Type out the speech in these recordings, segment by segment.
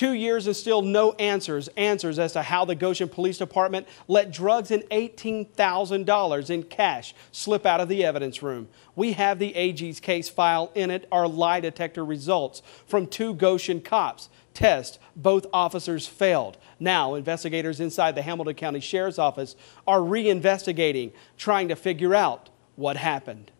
2 years and still no answers as to how the Goshen Police Department let drugs and $18,000 in cash slip out of the evidence room. We have the AG's case file. In it are lie detector results from 2 Goshen cops. Test, both officers failed. Now, investigators inside the Hamilton County Sheriff's Office are reinvestigating, trying to figure out what happened.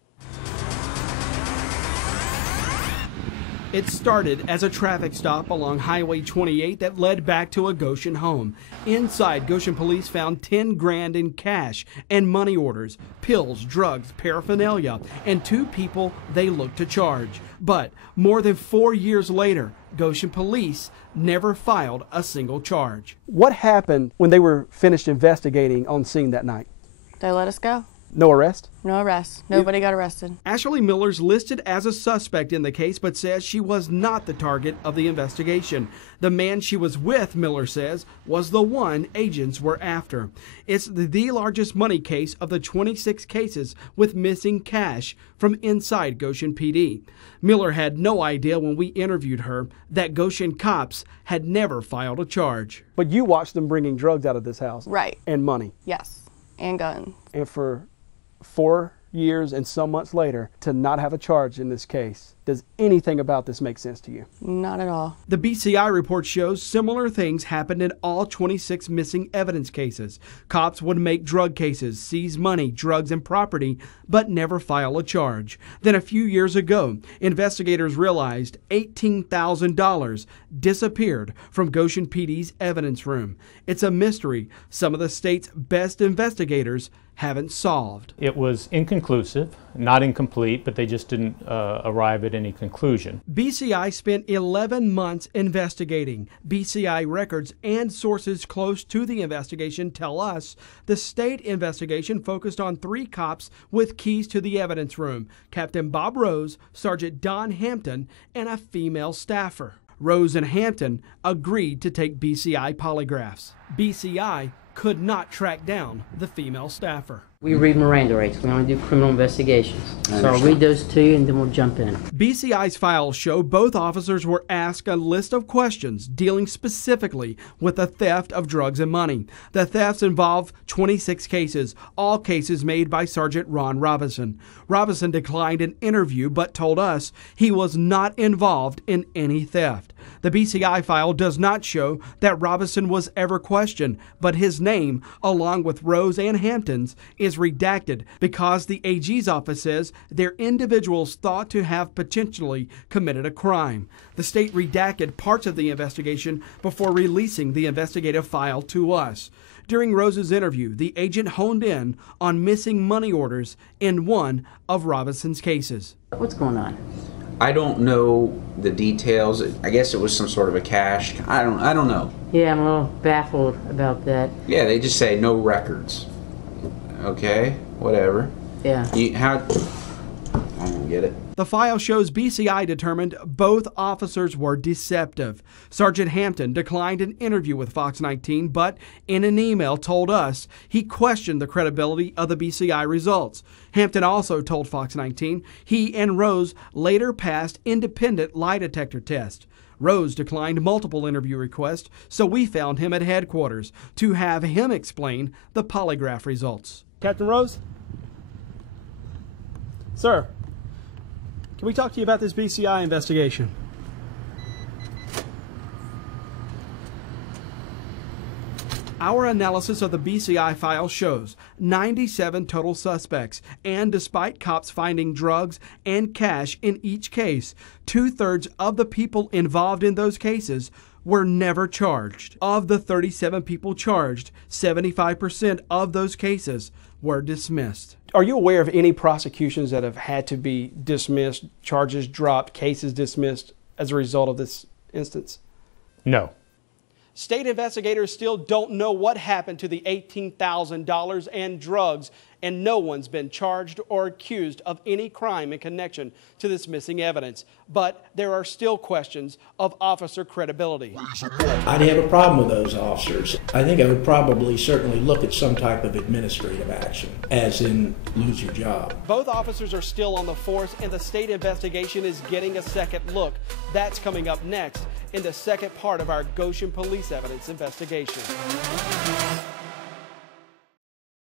It started as a traffic stop along Highway 28 that led back to a Goshen home. Inside, Goshen police found 10 grand in cash and money orders, pills, drugs, paraphernalia, and 2 people they looked to charge. But more than 4 years later, Goshen police never filed a single charge. What happened when they were finished investigating on scene that night? They let us go. No arrest? No arrest. Nobody got arrested. Ashley Miller's listed as a suspect in the case, but says she was not the target of the investigation. The man she was with, Miller says, was the one agents were after. It's the largest money case of the 26 cases with missing cash from inside Goshen PD. Miller had no idea when we interviewed her that Goshen cops had never filed a charge. But you watched them bringing drugs out of this house. Right. And money. Yes. And guns. And for 4 years and some months later to not have a charge in this case. Does anything about this make sense to you? Not at all. The BCI report shows similar things happened in all 26 missing evidence cases. Cops would make drug cases, seize money, drugs, and property, but never file a charge. Then a few years ago, investigators realized $18,000 disappeared from Goshen PD's evidence room. It's a mystery some of the state's best investigators haven't solved. It was inconclusive, not incomplete, but they just didn't arrive at any conclusion. BCI spent 11 months investigating. BCI records and sources close to the investigation tell us the state investigation focused on 3 cops with keys to the evidence room: Captain Bob Rose, Sergeant Don Hampton, and a female staffer. Rose and Hampton agreed to take BCI polygraphs. BCI could not track down the female staffer. We read Miranda rights. We only do criminal investigations. So I'll read those to you and then we'll jump in. BCI's files show both officers were asked a list of questions dealing specifically with the theft of drugs and money. The thefts involve 26 cases, all cases made by Sergeant Ron Robinson. Robinson declined an interview but told us he was not involved in any theft. The BCI file does not show that Robinson was ever questioned, but his name, along with Rose and Hampton's, is redacted because the AG's office says they're individuals thought to have potentially committed a crime. The state redacted parts of the investigation before releasing the investigative file to us. During Rose's interview, the agent honed in on missing money orders in one of Robinson's cases. What's going on? I don't know the details. I guess it was some sort of a cash. I don't know. Yeah, I'm a little baffled about that. Yeah, they just say no records. Okay, whatever. Yeah. I don't get it. The file shows BCI determined both officers were deceptive. Sergeant Hampton declined an interview with Fox 19, but in an email told us he questioned the credibility of the BCI results. Hampton also told Fox 19 he and Rose later passed independent lie detector tests. Rose declined multiple interview requests, so we found him at headquarters to have him explain the polygraph results. Captain Rose? Sir, can we talk to you about this BCI investigation? Our analysis of the BCI file shows 97 total suspects, and despite cops finding drugs and cash in each case, 2/3 of the people involved in those cases were never charged. Of the 37 people charged, 75% of those cases were dismissed. Are you aware of any prosecutions that have had to be dismissed, charges dropped, cases dismissed as a result of this instance? No. State investigators still don't know what happened to the $18,000 and drugs, and no one's been charged or accused of any crime in connection to this missing evidence. But there are still questions of officer credibility. I'd have a problem with those officers. I think I would probably certainly look at some type of administrative action, as in lose your job. Both officers are still on the force, and the state investigation is getting a second look. That's coming up next. in the second part of our Goshen Police Evidence investigation.